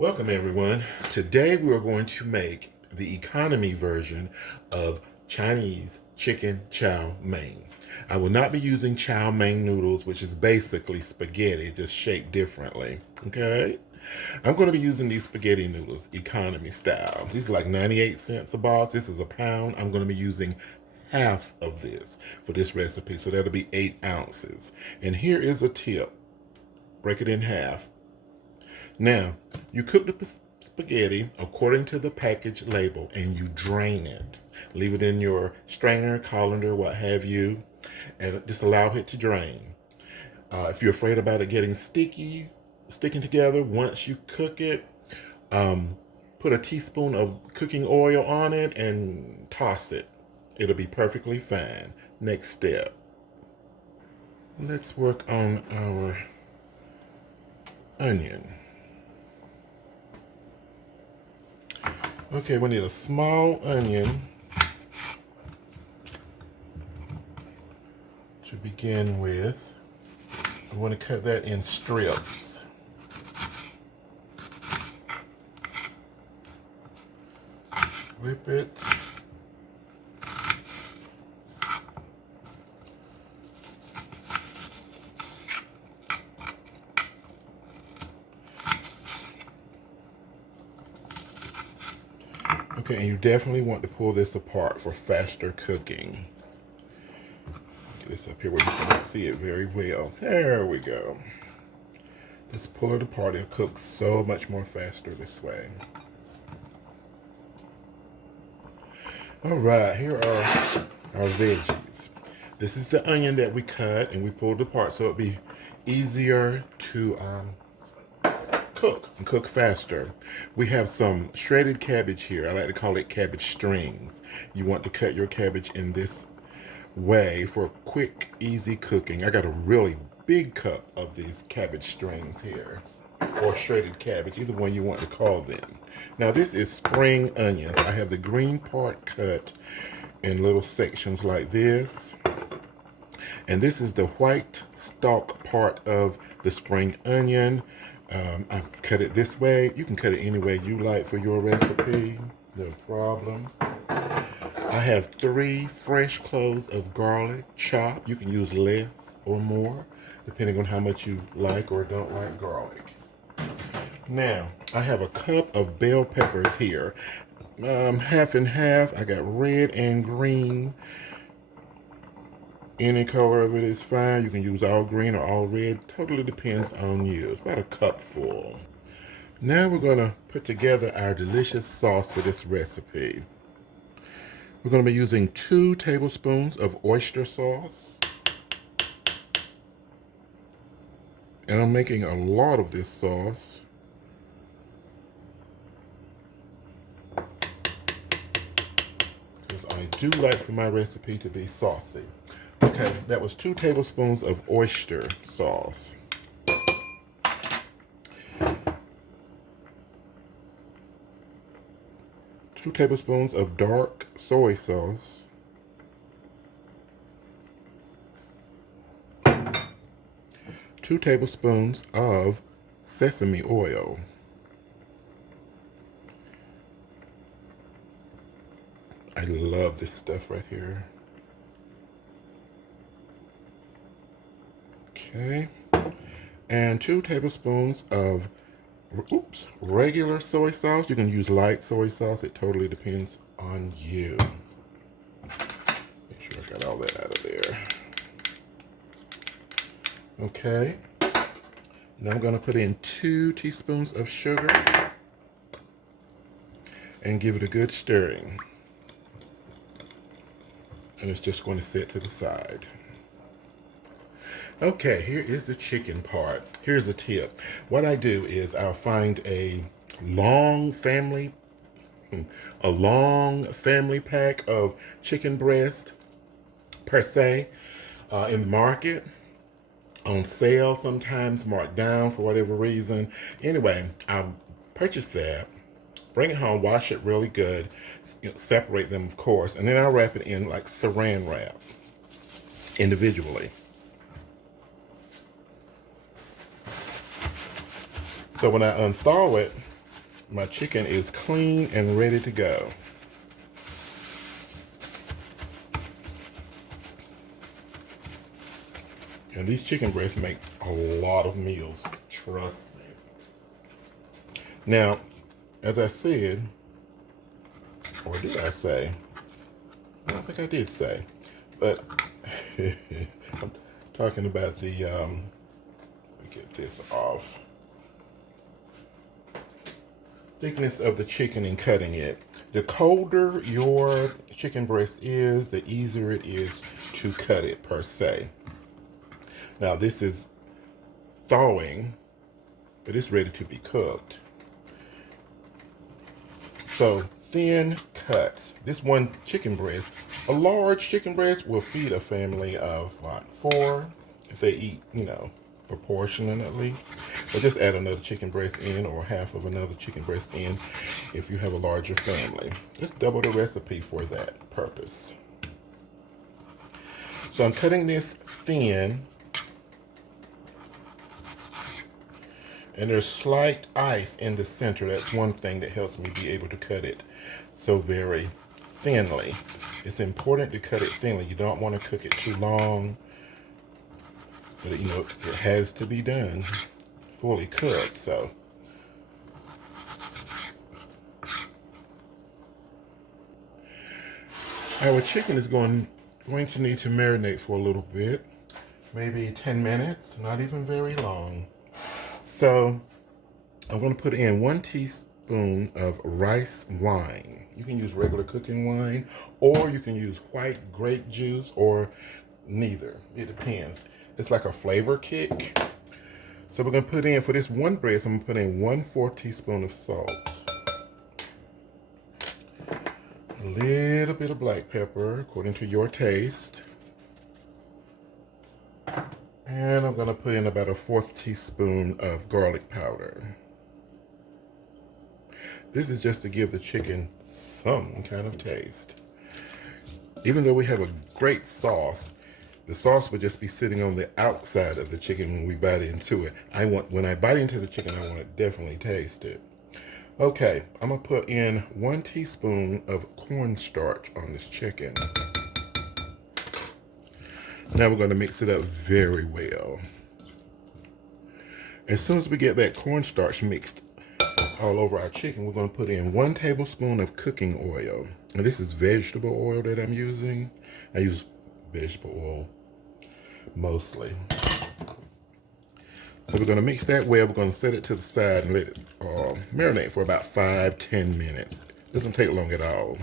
Welcome everyone. Today we are going to make the economy version of Chinese chicken chow mein. I will not be using chow mein noodles, which is basically spaghetti, just shaped differently. Okay? I'm going to be using these spaghetti noodles, economy style. These are like 98 cents a box. This is a pound. I'm going to be using half of this for this recipe, so that'll be 8 ounces. And here is a tip. Break it in half. Now, you cook the spaghetti according to the package label and you drain it. Leave it in your strainer, colander, what have you, and just allow it to drain. If you're afraid about it getting sticking together, once you cook it, put a teaspoon of cooking oil on it and toss it. It'll be perfectly fine. Next step. Let's work on our onion. Okay, we need a small onion to begin with. We want to cut that in strips. Flip it. Okay, and you definitely want to pull this apart for faster cooking. Get this up here where you can see it very well. There we go. Just pull it apart. It'll cook so much more faster this way. All right, here are our veggies. This is the onion that we cut and we pulled apart so it'll be easier to cook faster. We have some shredded cabbage here. I like to call it cabbage strings. You want to cut your cabbage in this way for quick, easy cooking. I got a really big cup of these cabbage strings here, or shredded cabbage, either one you want to call them. Now this is spring onions. I have the green part cut in little sections like this. And this is the white stalk part of the spring onion. I cut it this way. You can cut it any way you like for your recipe. No problem. I have 3 fresh cloves of garlic chopped. You can use less or more, depending on how much you like or don't like garlic. Now, I have a cup of bell peppers here. Half and half. I got red and green. Any color of it is fine. You can use all green or all red. Totally depends on you. It's about a cup full. Now we're going to put together our delicious sauce for this recipe. We're going to be using 2 tablespoons of oyster sauce. And I'm making a lot of this sauce. Because I do like for my recipe to be saucy. Okay, that was 2 tablespoons of oyster sauce. 2 tablespoons of dark soy sauce. 2 tablespoons of sesame oil. I love this stuff right here. Okay, and 2 tablespoons of regular soy sauce. You can use light soy sauce. It totally depends on you. Make sure I got all that out of there. Okay, now I'm going to put in 2 teaspoons of sugar and give it a good stirring. And it's just going to sit to the side. Okay, here is the chicken part. Here's a tip. What I do is I'll find a long family pack of chicken breast per se in the market, on sale sometimes, marked down for whatever reason. Anyway, I'll purchase that, bring it home, wash it really good, separate them of course, and then I'll wrap it in like saran wrap individually. So when I unthaw it, my chicken is clean and ready to go. And these chicken breasts make a lot of meals, trust me. Now, as I said, or did I say? I don't think I did say, but I'm talking about the, let me get this off. Thickness of the chicken and cutting it. The colder your chicken breast is, the easier it is to cut it per se. Now this is thawing, but it's ready to be cooked. So thin cuts. This one chicken breast, a large chicken breast will feed a family of what, 4, if they eat, you know, proportionately. But just add another chicken breast in, or half of another chicken breast in if you have a larger family. Just double the recipe for that purpose. So I'm cutting this thin, and there's slight ice in the center. That's one thing that helps me be able to cut it so very thinly. It's important to cut it thinly. You don't want to cook it too long, but you know, it has to be done fully cooked. So our chicken is going to need to marinate for a little bit, maybe 10 minutes, not even very long. So I'm going to put in 1 teaspoon of rice wine. You can use regular cooking wine, or you can use white grape juice, or neither. It depends. It's like a flavor kick. So we're going to put in, for this one breast, I'm going to put in 1/4 teaspoon of salt. A little bit of black pepper, according to your taste. And I'm going to put in about a 1/4 teaspoon of garlic powder. This is just to give the chicken some kind of taste. Even though we have a great sauce, the sauce would just be sitting on the outside of the chicken when we bite into it. When I bite into the chicken, I want to definitely taste it. Okay, I'm going to put in 1 teaspoon of cornstarch on this chicken. Now we're going to mix it up very well. As soon as we get that cornstarch mixed all over our chicken, we're going to put in 1 tablespoon of cooking oil. And this is vegetable oil that I'm using. I use vegetable oil mostly. So we're going to mix that well. We're going to set it to the side and let it marinate for about 5-10 minutes. Doesn't take long at all.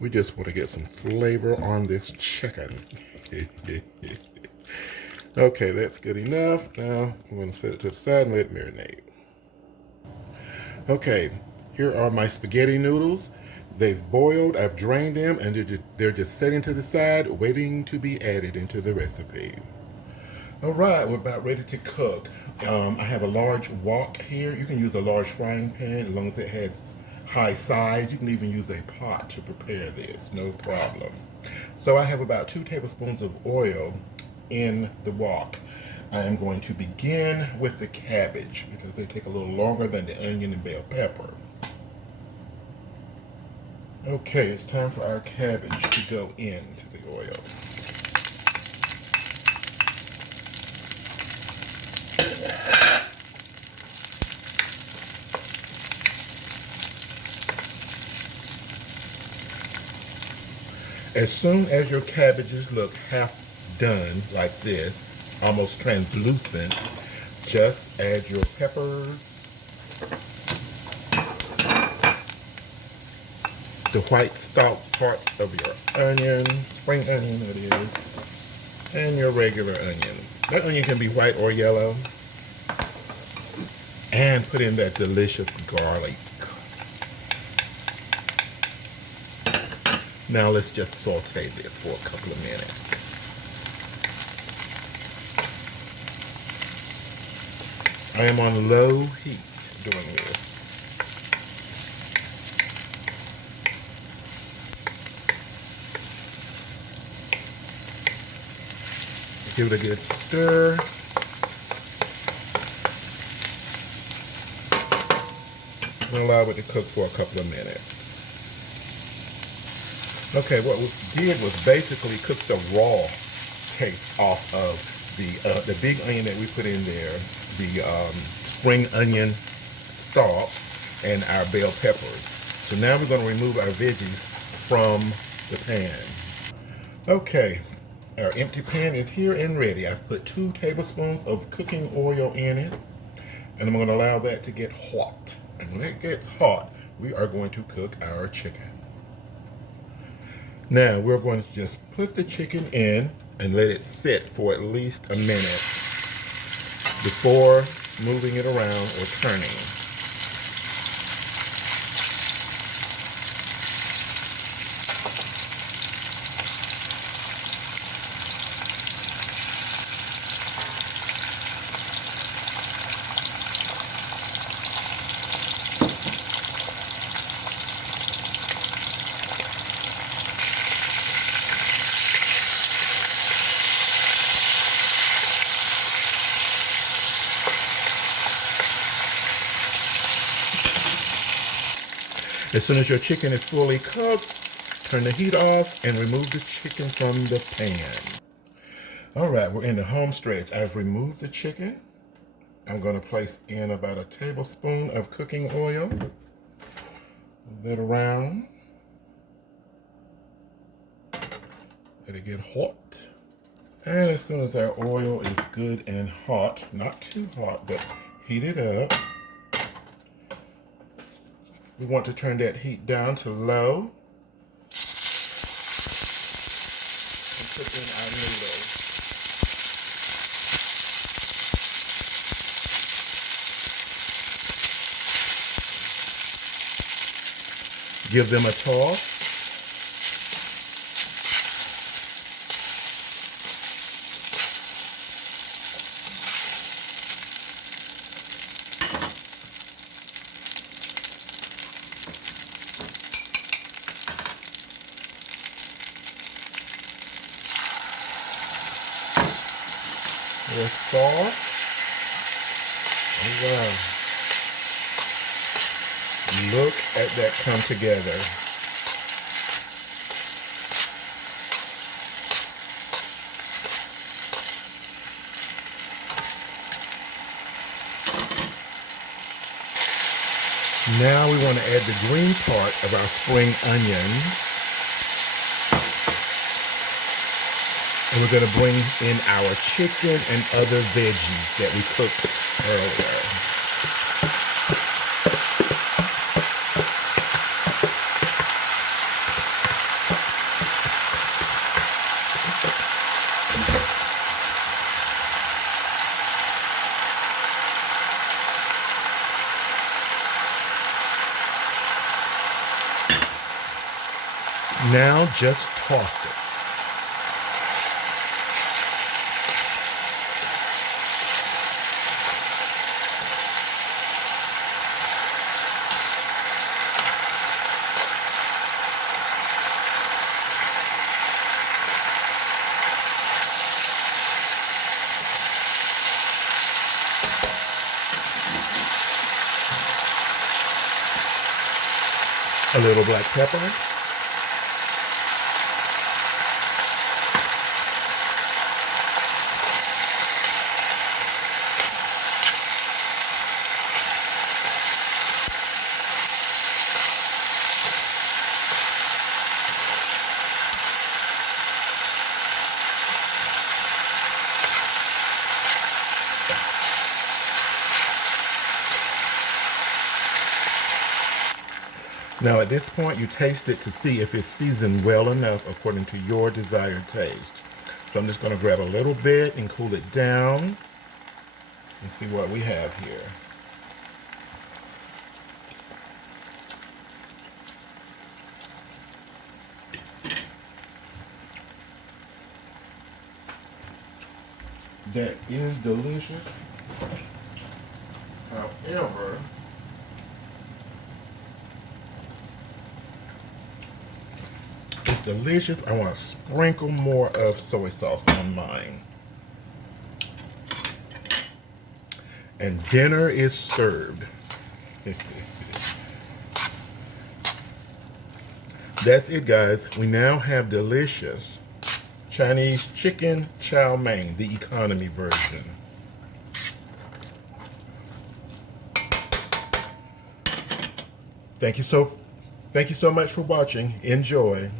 We just want to get some flavor on this chicken. Okay, that's good enough. Now I'm going to set it to the side and let it marinate. Okay, here are my spaghetti noodles. They've boiled, I've drained them, and they're just setting to the side, waiting to be added into the recipe. All right, we're about ready to cook. I have a large wok here. You can use a large frying pan as long as it has high size. You can even use a pot to prepare this, no problem. So I have about 2 tablespoons of oil in the wok. I am going to begin with the cabbage because they take a little longer than the onion and bell pepper. Okay, it's time for our cabbage to go into the oil. As soon as your cabbages look half done like this, almost translucent, just add your peppers, the white stalk parts of your onion, spring onion that is, and your regular onion. That onion can be white or yellow. And put in that delicious garlic. Now let's just saute this for a couple of minutes. I am on low heat doing this. Give it a good stir. and allow it to cook for a couple of minutes. Okay, what we did was basically cook the raw taste off of the big onion that we put in there, the spring onion stalks, and our bell peppers. So now we're going to remove our veggies from the pan. Okay, our empty pan is here and ready. I've put 2 tablespoons of cooking oil in it, and I'm going to allow that to get hot. And when it gets hot, we are going to cook our chicken. Now we're going to just put the chicken in and let it sit for at least a minute before moving it around or turning. As soon as your chicken is fully cooked, turn the heat off and remove the chicken from the pan. All right, we're in the home stretch. I've removed the chicken. I'm going to place in about a tablespoon of cooking oil. Move that around. Let it get hot. And as soon as our oil is good and hot, not too hot, but heated up, we want to turn that heat down to low and put in our noodles. Give them a toss. With sauce. Wow. Look at that come together. Now we want to add the green part of our spring onion. And we're going to bring in our chicken and other veggies that we cooked earlier. Now just toss it. A little black pepper. Now at this point, you taste it to see if it's seasoned well enough according to your desired taste. So I'm just going to grab a little bit and cool it down and see what we have here. That is delicious. However, it's delicious. I want to sprinkle more of soy sauce on mine. And dinner is served. That's it, guys. We now have delicious Chinese chicken chow mein, the economy version. Thank you so much for watching. Enjoy.